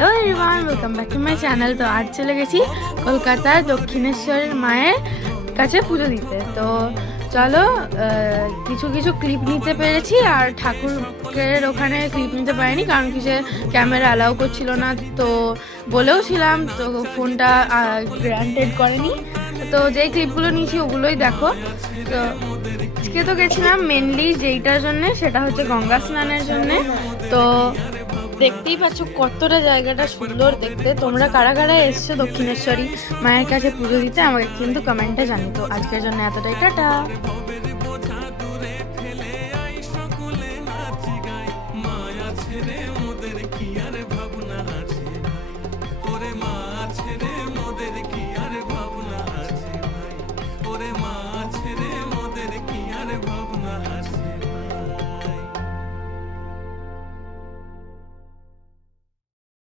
Hello everyone, welcome back to my channel. তো আজ চলে গেছি কলকাতার দক্ষিণেশ্বরের মায়ের কাছে পুজো দিতে। তো চলো কিছু কিছু ক্লিপ নিতে পেরেছি, আর ঠাকুরের ওখানে ক্লিপ নিতে পারিনি কারণ কি সে ক্যামেরা অ্যালাউ করছিল না। তো বলেও ছিলাম, তো ফোনটা গ্রান্টেড করেনি। তো যেই ক্লিপগুলো নিয়েছি ওগুলোই দেখো। তো আজকে তো গেছিলাম মেনলি যেইটার জন্যে, সেটা হচ্ছে গঙ্গা স্নানের জন্যে। তো দেখতেই পাচ্ছ কতটা জায়গাটা সুন্দর দেখতে। তোমরা কারা কারা এসছো দক্ষিণেশ্বরী মায়ের কাছে পুজো দিতে আমাকে কিন্তু কমেন্টে জানি। তো আজকের জন্য এতটাই, টাটা।